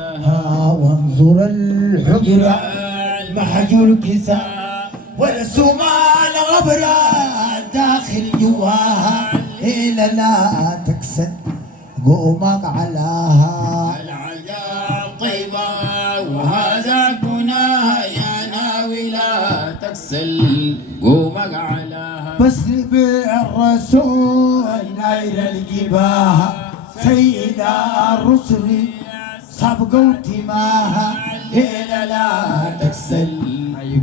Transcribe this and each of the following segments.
وانظر الحجرة محجور كساء والسمال غبرة داخل جواها إلى لا تكسد قومك علاها. العجاب طيبة وهذا كناها يا ناوي لا تكسل قومك علاها. بس بيع الرسول نايل الجباها سيد الرسل سبقوا تماها إلى لا تكسل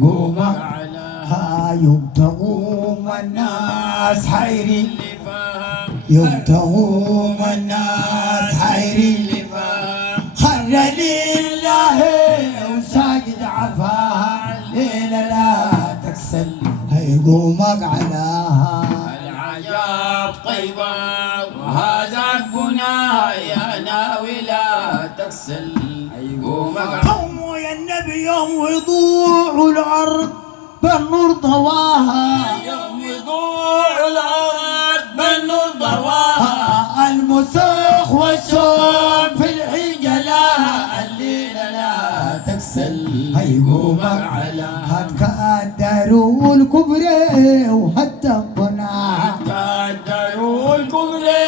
قومك علاها. يوم تقوم الناس حيرين يوم تقوم الناس حيرين خر لله وساجد عفاها إلى لا تكسل هيقومك علاها. العجاب طيبة وهذا كناها يا ناوي لا تكسل هيقومك علاها. قوم يا النبي يوم يضوع الأرض بالنور ضواها يوم يضوع الأرض بالنور ضواها. المسخ والشوم في الحجة لها الليلة لا تكسل هيقومك علاها. هتكدروا الكبرى وهدم بناها هتكدروا الكبرى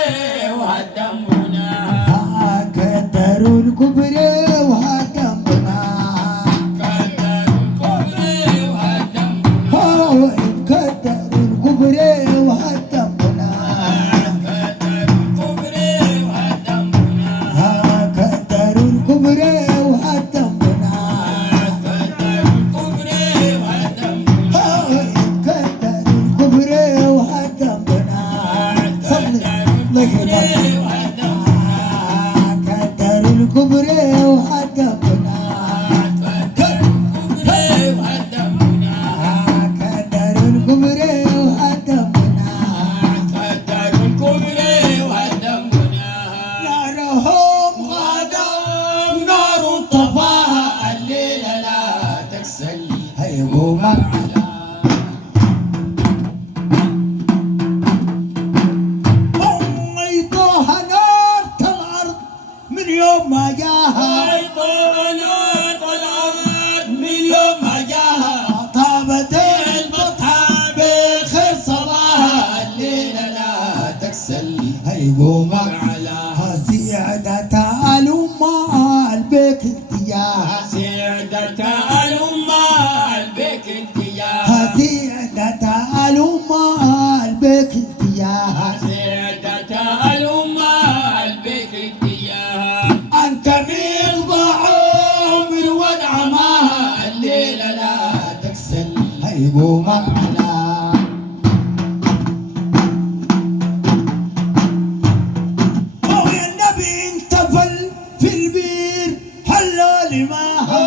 وهدم بناها. هتكدروا الكبرى وهدم بناها. كدروا الكبرى وهدم بناها. كدروا الكبرى وهدم بناها. كدروا الكبرى وهدم بناها. صلي لك كدروا الكبرى وهدم بناها. كدروا الكبرى وهدم بناها. نارهم غدا ونار طفاها الليلة لا تكسل هيقومك علاها. يطوها نار الأرض من يوم ما جاها. طابت البطحة بالخير صباها الليلة لا تكسل هيقومك علاها. سعدة الأمة البيك اتجاها. سعدة الأمة البيك اتجاها. سعدة الأمة البيك اتجاها. سعدة الأمة البيك اتجاها. أنت مصباح عمر ودع ماها الليلة لا تكسل هيقومك علاها. يا النبي انتفل في البير حلال ماها.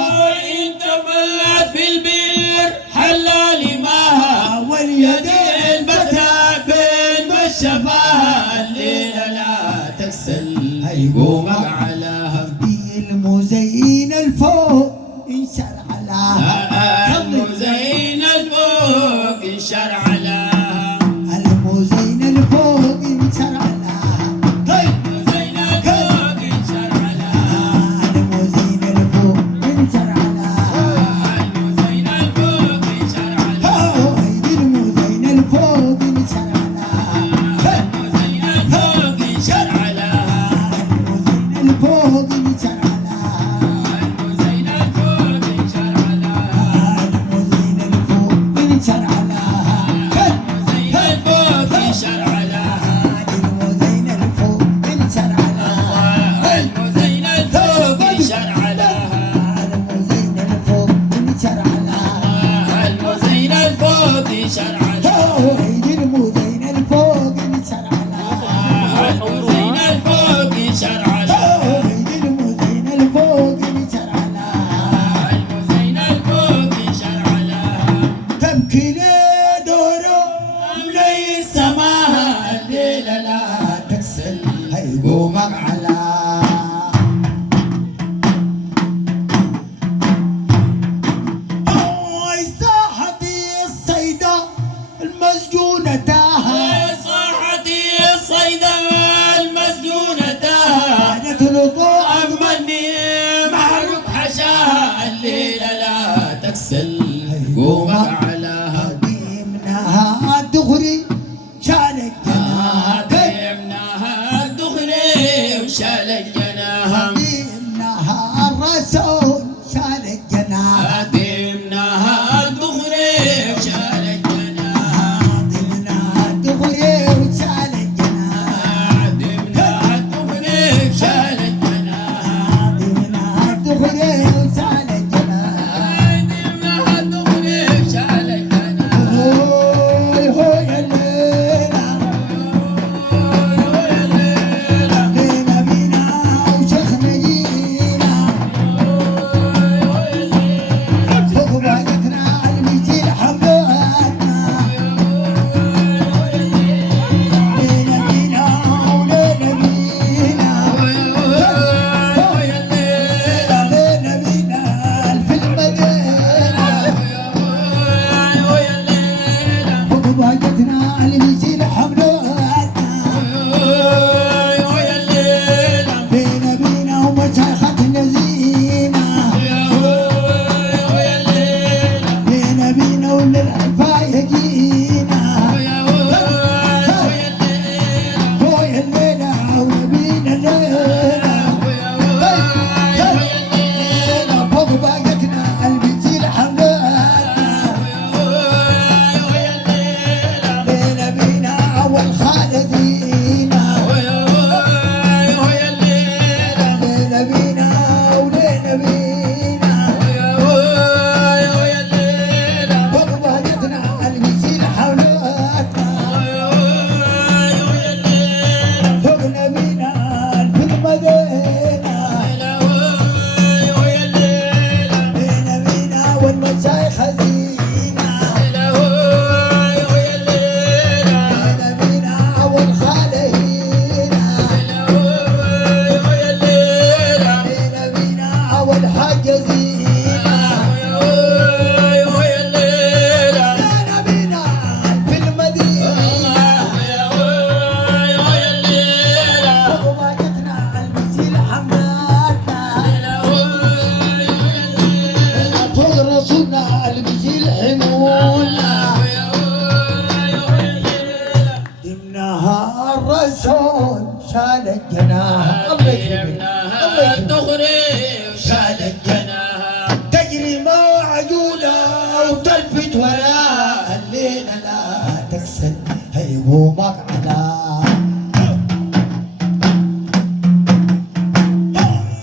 انتفلت في البير حلال ماها. واليدين بتا بين الشفاها الليلة لا تكسل هيقومك علاها. دي المزين الفوق انشر علاها. المزين الفوق انشر علاها. المزين الفوق انشر علاها. طيب المزين الفوق انشر علاها. تكسل قومك علاها قديمناها الدغري شالت جناها قدمناها الدغري وشالت جناها قديمناها الرسول شالت جناها قدمناها الدغري وشالت جناها قديمناها الدغري وشالت جناها قدمناها الدغري وشالت جناها قديمناها الدغري وشالت جناها قدمناها الدغري وشالت جناها هوي هوي الليلة ليلة بينا وشيخنا جينا فوق باقتنا الميتين حباتنا ليلة بينا وليلة بينا ليلة بينا في المدينة فوق باقتنا الميتين حباتنا ليلة بينا ومشايختنا زينة ليلة بينا وللعفاية جينا هوي الليلة ونبينا الليلة ليلة فوق باقتنا البنزين حملاتنا ليلة بينا والخالدينا ليلة بينا وليلة بينا فوق باقتنا البنزين حملاتنا فوق نبينا في المدينة ليلة بينا والمشايخ زينة ليلة بينا والخالهينا ليلة بينا والحاجة زينة ليلة بينا في المدينة فوق باقتنا البنزين حماتنا فوق رسولنا البنزين حمولنا ضمنها الرسول شالت جناها الله يكرمك الله يكرمك الدغري وشالت جناها تجري مع عجولة وتلفت وراها الليلة لا تكسل هيقومك على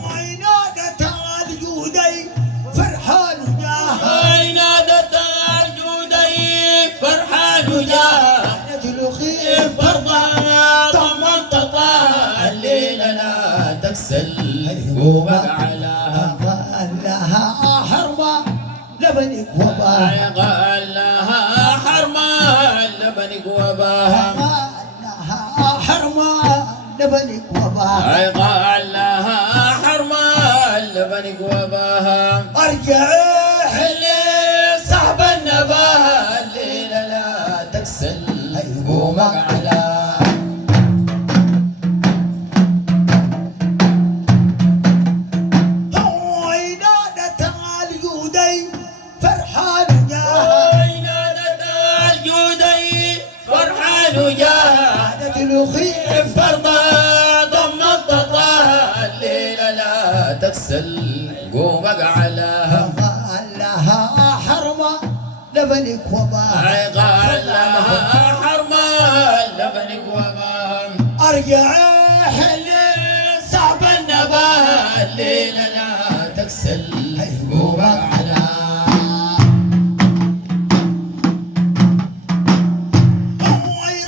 عينادة الجودي فرحان وجاها نادت الجودي فرحان وجاه نجل خيف فرضا ضمنت طال الليلة لا تكسل قومك علاها قال لها حرمة لبنك وباها قال لها حرمان لبنك وباها قال لها حرمة لبنك وباها قال لها حرمان لبنك وباها ارجعي حلي صاحب النباهة الليلة لا تكسل قومك على عينادة الجودي فرحان جاها نادت الجودي فرحان وجاه عادت الخيف فرضا ضمت طه الليلة لا تكسل قومك علاها قال لها حرمة لبنك وباها قال لها حرمان لبنك وباها ارجعي حلي صعب النباهة الليلة لا تكسل قومك على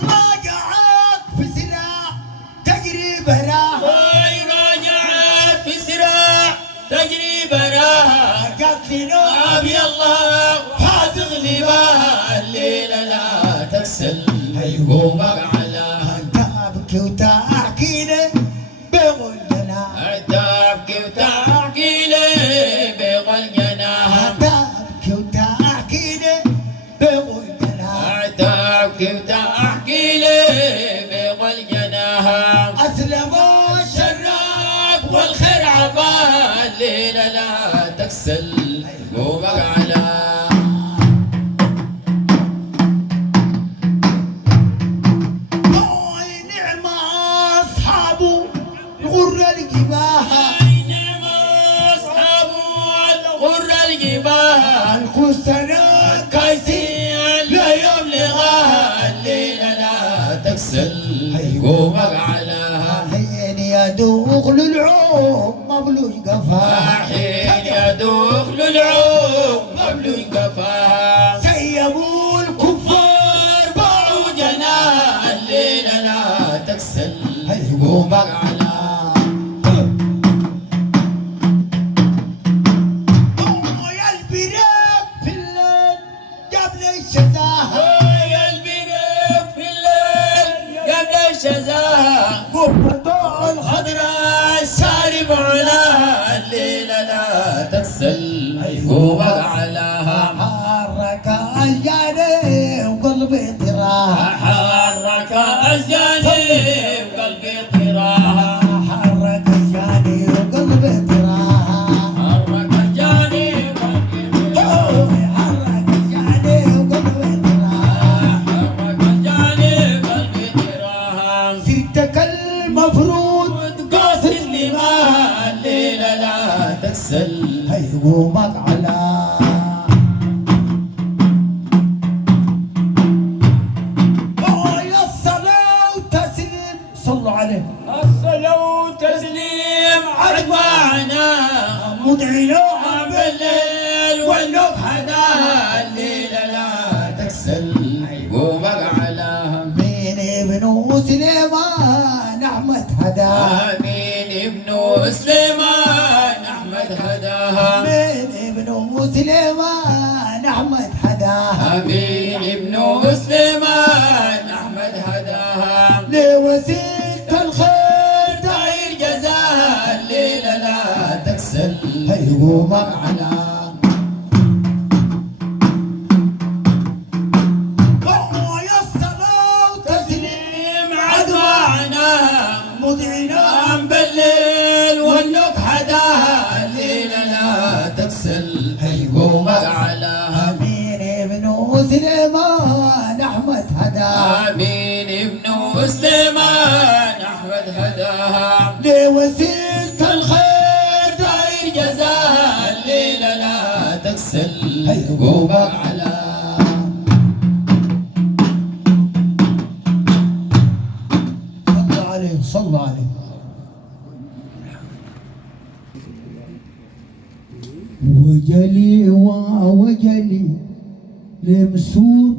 راجعك في سراع تجري براها راجعت في سراع تجري براها قالت لي نوم ابي الله حتغلبها الليلة لا تكسل قومك علاها تبكي وتحكيني بغلنا تبكي وتحكي لي بغل جناها تبكي وتحكيني بغلنا تبكي وتحكي لي بغل جناها اسلموا والخير عفاه الليلة لا تكسل قومك على البال كل سنة كايسين ليوم لغا الليلة لا تكسل قومك علىها حين يدخل العوم مبلوش قفاها حين يدخل العوم مبلوش قفاها سيبوا الكفار باعوا جناح الليلة لا تكسل قومك على يا البراب في الليل قبل الشزاهة يا البريق في الليل قبل الشزاهة قبة الخضراء الشارب علاها الليلة لا تكسل قومك علاها حرك الجانب وقلبي طراها حرك الجانب قلبي طراها حرك الجانب وقلبي طراها حرك الجانب قلبي طراها حرك الجانب وقلبي طراها حرك الجانب قلبي طراها سيرتك المفروض قاصد لما الليلة لا تكسل قومك على يا الصلاة وتسليم صلوا عليه الصلاة والتسليم عرض معنا مدعي له بالليل والنوم حداها الليلة لا تكسل قومك علاها من ابن سليمان احمد هداه آمين ابن سليمان أحمد هداها من ابن سليمان احمد هداه آمين ابن سليمان أحمد هداها لوسيلة الخير داير جزاها الليلة لا تكسل قومك على يا الصلاة وتسليم عدوانا مدعينا بالليل والنوك حداها الليلة لا تكسل قومك علاها امين ابن سليمان احمد هداه آمين ابن سليمان أحمد هداها لوسيلة الخير داير جزاها الليلة لا تكسل قومك على صلوا عليه صلوا عليه وجلي وجلي لمسور